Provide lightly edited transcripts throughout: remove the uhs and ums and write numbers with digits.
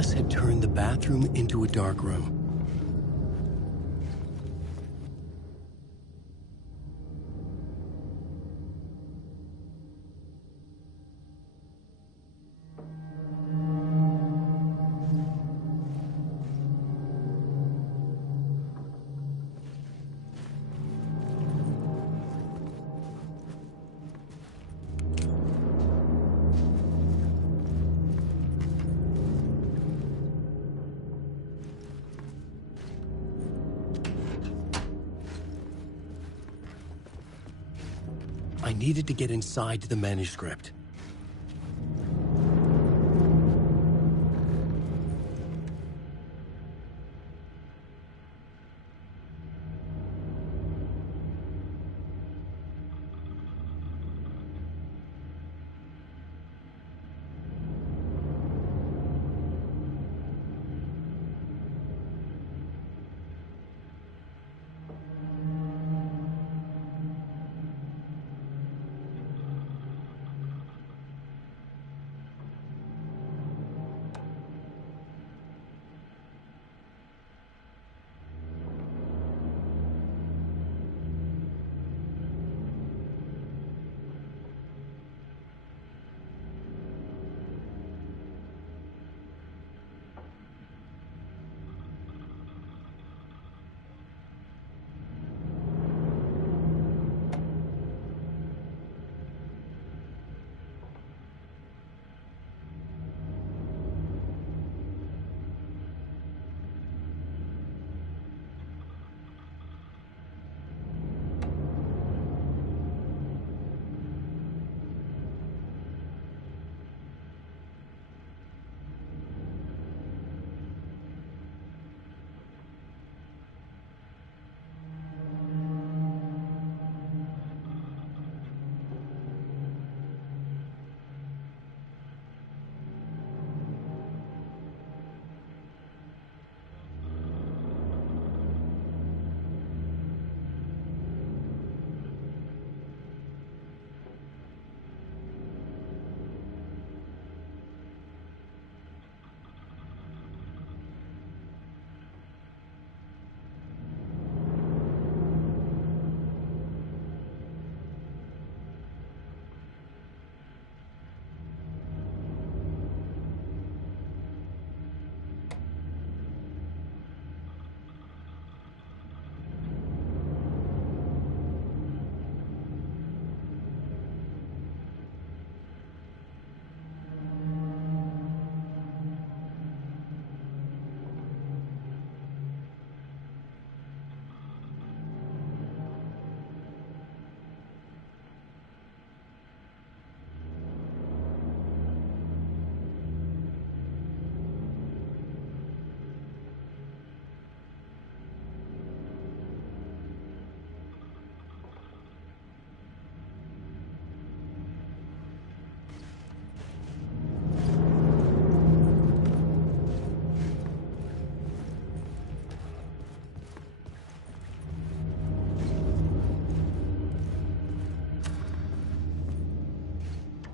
Alice had turned the bathroom into a dark room. I needed to get inside the manuscript.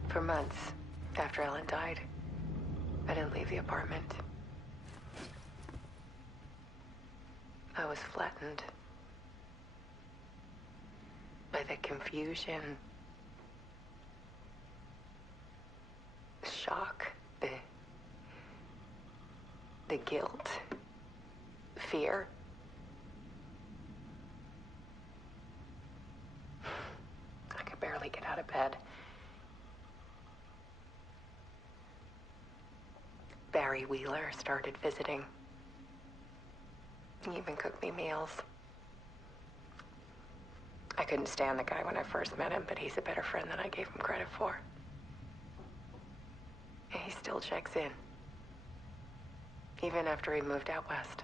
For months after Ellen died, I didn't leave the apartment. I was flattened by the confusion, the shock, the guilt, fear. I could barely get out of bed. Barry Wheeler started visiting. He even cooked me meals. I couldn't stand the guy when I first met him, but he's a better friend than I gave him credit for. And he still checks in, even after he moved out west.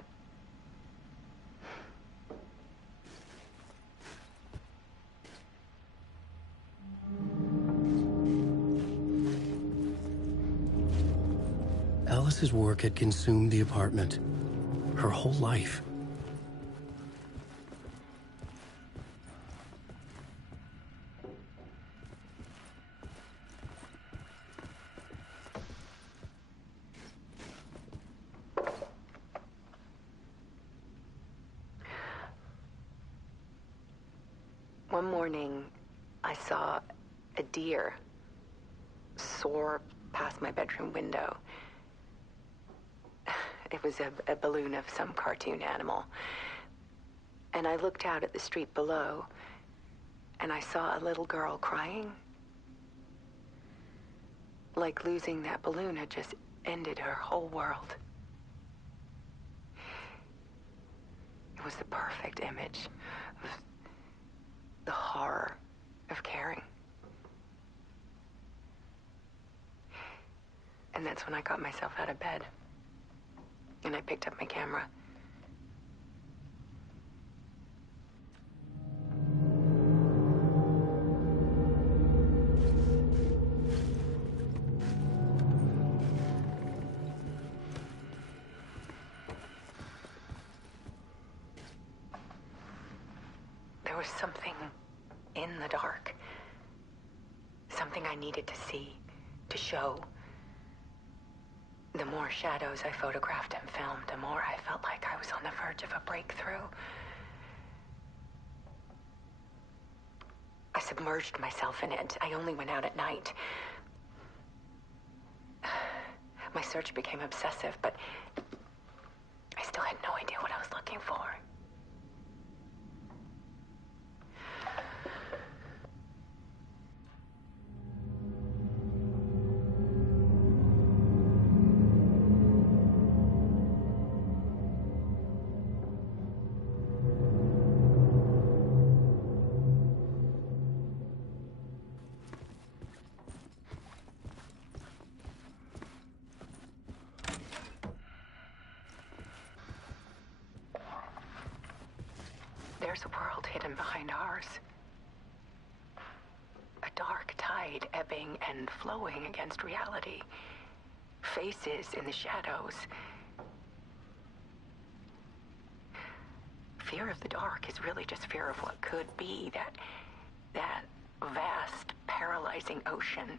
Alice's work had consumed the apartment, her whole life. One morning, I saw a deer soar past my bedroom window. It was a balloon of some cartoon animal. And I looked out at the street below, and I saw a little girl crying. Like losing that balloon had just ended her whole world. It was the perfect image of the horror of caring. And that's when I got myself out of bed. And I picked up my camera. There was something in the dark. Something I needed to see, to show. The more shadows I photographed and filmed, the more I felt like I was on the verge of a breakthrough. I submerged myself in it. I only went out at night. My search became obsessive, but I still had no idea what I was looking for. There's a world hidden behind ours. A dark tide ebbing and flowing against reality. Faces in the shadows. Fear of the dark is really just fear of what could be, that vast, paralyzing ocean.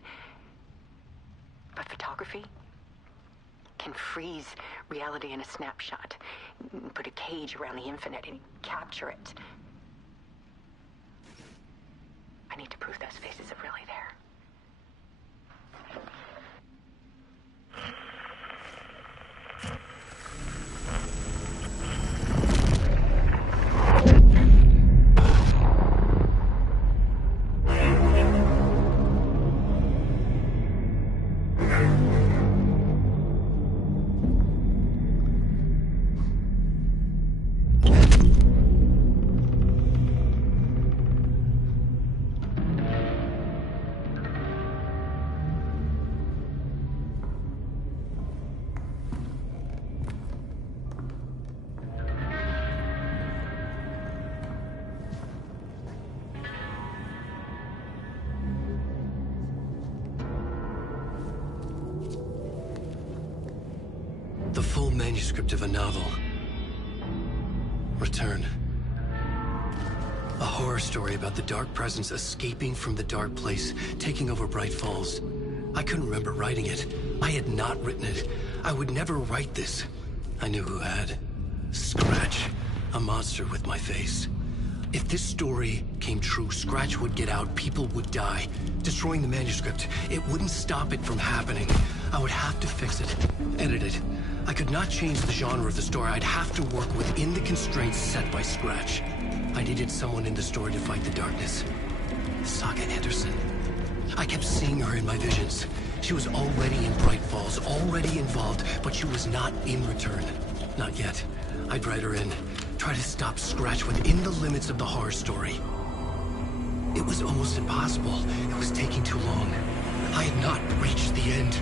But photography can freeze reality in a snapshot, put a cage around the infinite and capture it. I need to prove those faces are really there. The full manuscript of a novel. Return. A horror story about the dark presence escaping from the dark place, taking over Bright Falls. I couldn't remember writing it. I had not written it. I would never write this. I knew who had. Scratch. A monster with my face. If this story came true, Scratch would get out, people would die. Destroying the manuscript, it wouldn't stop it from happening. I would have to fix it, edit it. I could not change the genre of the story. I'd have to work within the constraints set by Scratch. I needed someone in the story to fight the darkness. Saga Anderson. I kept seeing her in my visions. She was already in Bright Falls, already involved, but she was not in Return. Not yet. I'd write her in. Try to stop Scratch within the limits of the horror story. It was almost impossible. It was taking too long. I had not reached the end.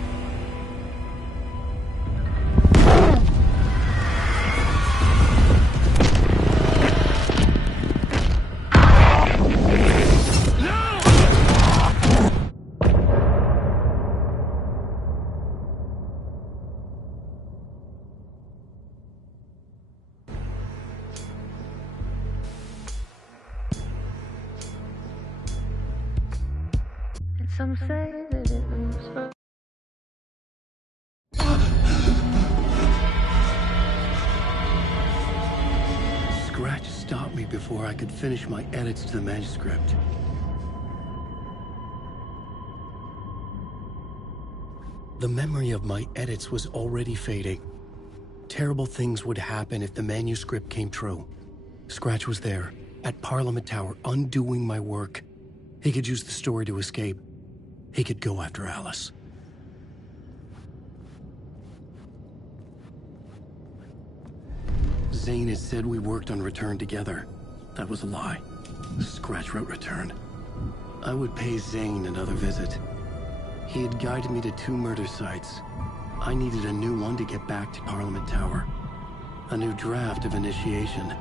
Some say that it moves for Scratch stopped me before before I could finish my edits to the manuscript. The memory of my edits was already fading. Terrible things would happen if the manuscript came true. Scratch was there, at Parliament Tower, undoing my work. He could use the story to escape. He could go after Alice. Zane had said we worked on Return together. That was a lie. Scratch wrote Return. I would pay Zane another visit. He had guided me to 2 murder sites. I needed a new one to get back to Parliament Tower. A new draft of Initiation.